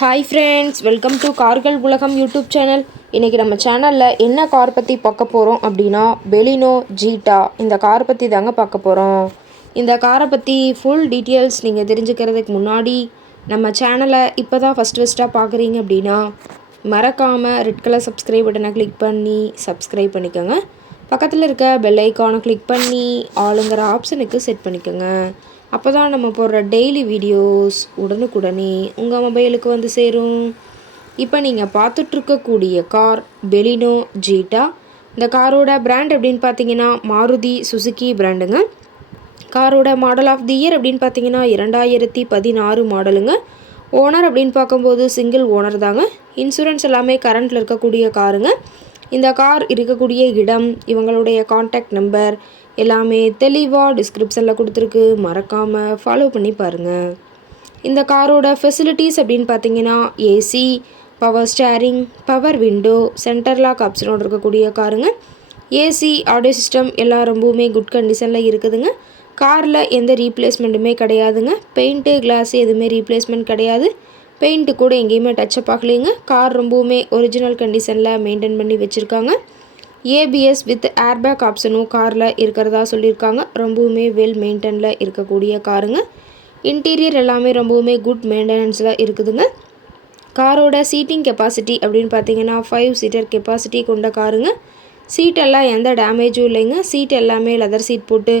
Hi friends, welcome to கார்கள் உலகம் YouTube channel. இன்றைக்கி நம்ம சேனலில் என்ன கார் பற்றி பார்க்க போகிறோம் அப்படின்னா பெலினோ ஜீட்டா இந்த கார் பற்றி தாங்க பார்க்க போகிறோம். இந்த காரை பற்றி ஃபுல் டீட்டெயில்ஸ் நீங்கள் தெரிஞ்சுக்கிறதுக்கு முன்னாடி நம்ம சேனலை இப்போ தான் ஃபஸ்ட்டாக பார்க்குறீங்க அப்படின்னா மறக்காமல் ரெட் கலர் சப்ஸ்கிரைப் பட்டனை கிளிக் பண்ணி சப்ஸ்கிரைப் பண்ணிக்கோங்க. பக்கத்தில் இருக்க பெல் ஐக்கானை கிளிக் பண்ணி ஆளுங்கிற ஆப்ஷனுக்கு செட் பண்ணிக்கோங்க. அப்போ தான் நம்ம போடுற டெய்லி வீடியோஸ் உடனுக்குடனே உங்கள் மொபைலுக்கு வந்து சேரும். இப்போ நீங்கள் பார்த்துட்ருக்கக்கூடிய கார் பெலினோ ஜீட்டா. இந்த காரோட பிராண்ட் அப்படின்னு பார்த்தீங்கன்னா மாருதி சுசுகி பிராண்டுங்க. காரோட மாடல் ஆஃப் தி இயர் அப்படின்னு பார்த்தீங்கன்னா 2016 மாடலுங்க. ஓனர் அப்படின்னு பார்க்கும்போது சிங்கிள் ஓனர் தாங்க. இன்சூரன்ஸ் எல்லாமே கரண்ட்டில் இருக்கக்கூடிய காருங்க. இந்த கார் இருக்கக்கூடிய இடம், இவங்களுடைய காண்டாக்ட் நம்பர் எல்லாமே தெளிவாக டிஸ்கிரிப்ஷனில் கொடுத்துருக்கு. மறக்காமல் ஃபாலோ பண்ணி பாருங்கள். இந்த காரோட ஃபெசிலிட்டிஸ் அப்படின்னு பார்த்தீங்கன்னா AC, power steering, power window, centre lock ஆப்ஷனோடு இருக்கக்கூடிய காருங்க. ஏசி, ஆடியோ சிஸ்டம் எல்லாம் ரொம்பவுமே குட் கண்டிஷனில் இருக்குதுங்க. காரில் எந்த ரீப்ளேஸ்மெண்ட்டுமே கிடையாதுங்க. பெயிண்ட்டு, கிளாஸு எதுவுமே ரீப்ளேஸ்மெண்ட் கிடையாது. பெயிண்ட்டு கூட எங்கேயுமே டச்சப் ஆகலைங்க. கார் ரொம்பவுமே ஒரிஜினல் கண்டிஷனில் மெயின்டைன் பண்ணி வச்சுருக்காங்க. ஏபிஎஸ் வித் ஏர்பேக் ஆப்ஷனும் காரில் இருக்கிறதா சொல்லியிருக்காங்க. ரொம்பவுமே வெல் மெயின்டெனில் இருக்கக்கூடிய காருங்க. இன்டீரியர் எல்லாமே ரொம்பவுமே குட் மெயின்டெனன்ஸில் இருக்குதுங்க. காரோட சீட்டிங் கெப்பாசிட்டி அப்படின்னு பார்த்தீங்கன்னா 5 சீட்டர் கெப்பாசிட்டி கொண்ட காருங்க. சீட்டெல்லாம் எந்த டேமேஜும் இல்லைங்க. சீட் எல்லாமே லெதர் சீட் போட்டு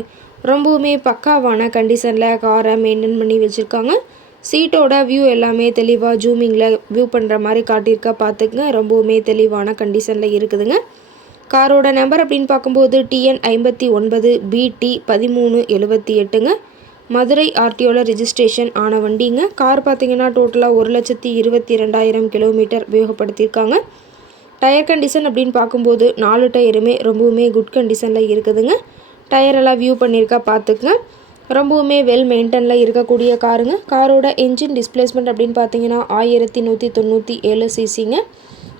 ரொம்பவுமே பக்காவான கண்டிஷனில் காரை மெயின்டைன் பண்ணி வச்சுருக்காங்க. சீட்டோட வியூ எல்லாமே தெளிவாக ஜூமிங்கில் வியூ பண்ணுற மாதிரி காட்டியிருக்கா பார்த்துக்குங்க. ரொம்பவுமே தெளிவான கண்டிஷனில் இருக்குதுங்க. காரோட நம்பர் அப்படின்னு பார்க்கும்போது TN 59 BT 1378ங்க. மதுரை ஆர்டிஓவில் ரிஜிஸ்ட்ரேஷன் ஆன வண்டிங்க. கார் பார்த்திங்கன்னா டோட்டலாக 1,22,000 கிலோமீட்டர் உபயோகப்படுத்தியிருக்காங்க. டயர் கண்டிஷன் அப்படின்னு பார்க்கும்போது 4 டயருமே ரொம்பவுமே குட் கண்டிஷனில் இருக்குதுங்க. டயரெல்லாம் வியூ பண்ணியிருக்கா பார்த்துக்குங்க. ரொம்பவுமே வெல் மெயின்டெனில் இருக்கக்கூடிய காருங்க. காரோட என்ஜின் டிஸ்பிளேஸ்மெண்ட் அப்படின்னு பார்த்தீங்கன்னா 1197 சிசிங்க.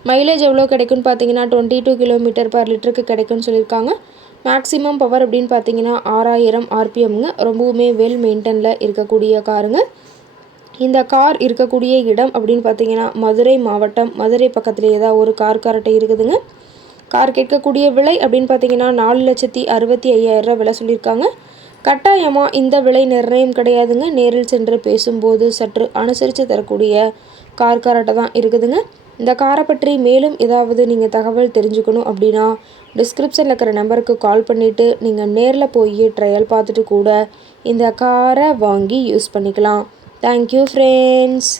மைலேஜ் எவ்வளோ கிடைக்குன்னு பார்த்தீங்கன்னா 22 km/லிட்டருக்கு கிடைக்குன்னு சொல்லியிருக்காங்க. மேக்ஸிமம் பவர் அப்படின்னு பார்த்தீங்கன்னா 6000 RPMங்க. ரொம்பவுமே வெல் மெயின்டெனில் இருக்கக்கூடிய காருங்க. இந்த கார் இருக்கக்கூடிய இடம் அப்படின்னு பார்த்தீங்கன்னா மதுரை மாவட்டம், மதுரை பக்கத்துலேயே தான் ஒரு கார் கரெக்டாக இருக்குதுங்க. கார் கேட்கக்கூடிய விலை அப்படின்னு பார்த்தீங்கன்னா 4,65,000 விலை சொல்லியிருக்காங்க. கட்டாயமாக இந்த விலை நிர்ணயம் கிடையாதுங்க. நேரில் சென்று பேசும்போது சற்று அனுசரித்து தரக்கூடிய கார் கரெக்டாக தான் இருக்குதுங்க. இந்த காரை பற்றி மேலும் ஏதாவது நீங்கள் தகவல் தெரிஞ்சுக்கணும் அப்படின்னா டிஸ்கிரிப்ஷனில் இருக்கிற நம்பருக்கு கால் பண்ணிவிட்டு நீங்கள் நேரில் போய் ட்ரையல் பார்த்துட்டு கூட இந்த காரை வாங்கி யூஸ் பண்ணிக்கலாம். Thank you friends.